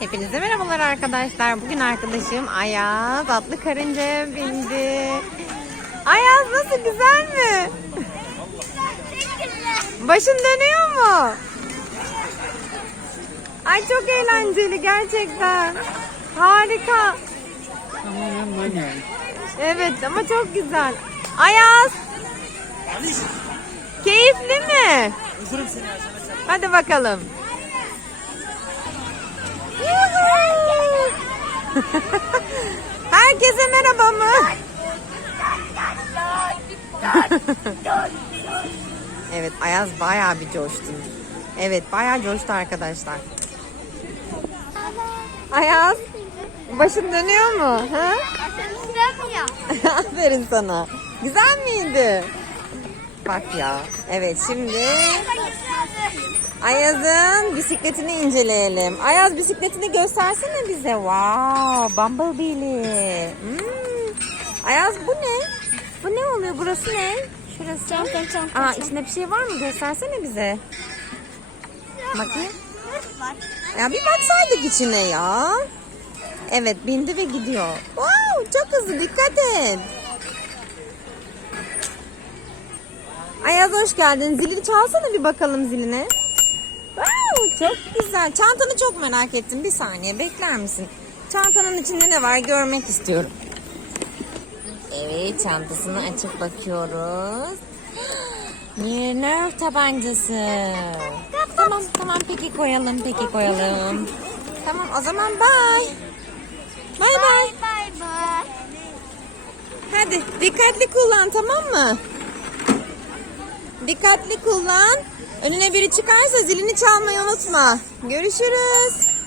Hepinize merhabalar arkadaşlar. Bugün arkadaşım Ayaz atlı karıncaya bindi. Ayaz nasıl güzel mi? Başın dönüyor mu? Ay çok eğlenceli gerçekten. Harika. Evet ama çok güzel. Ayaz. Keyifli mi? Hadi bakalım. Herkese merhaba mı? evet Ayaz bayağı bir coştu. Evet bayağı coştu arkadaşlar. Ayaz başın dönüyor mu? Ha? Aferin sana. Güzel miydi? Bak ya. Evet şimdi Ayaz'ın bisikletini inceleyelim. Ayaz bisikletini göstersene bize. Wow, Bumblebee'li. Hmm. Ayaz bu ne? Bu ne oluyor? Burası ne? Şurası. Çanta, çanta, Aa, içinde bir şey var mı? Göstersene bize. Bakayım. Ya bir baksaydık içine ya. Evet bindi ve gidiyor. Wow, çok hızlı dikkat et. Ayaz hoş geldin. Zilini çalsana bir bakalım ziline. Çok güzel. Çantanı çok merak ettim. Bir saniye bekler misin? Çantanın içinde ne var görmek istiyorum. Evet çantasını açıp bakıyoruz. Bir nerf tabancası. Tamam tamam peki koyalım peki koyalım. Tamam o zaman bye. Bye bye. Bye bye. Hadi dikkatli kullan tamam mı? Dikkatli kullan. Önüne biri çıkarsa zilini çalmayı unutma. Görüşürüz.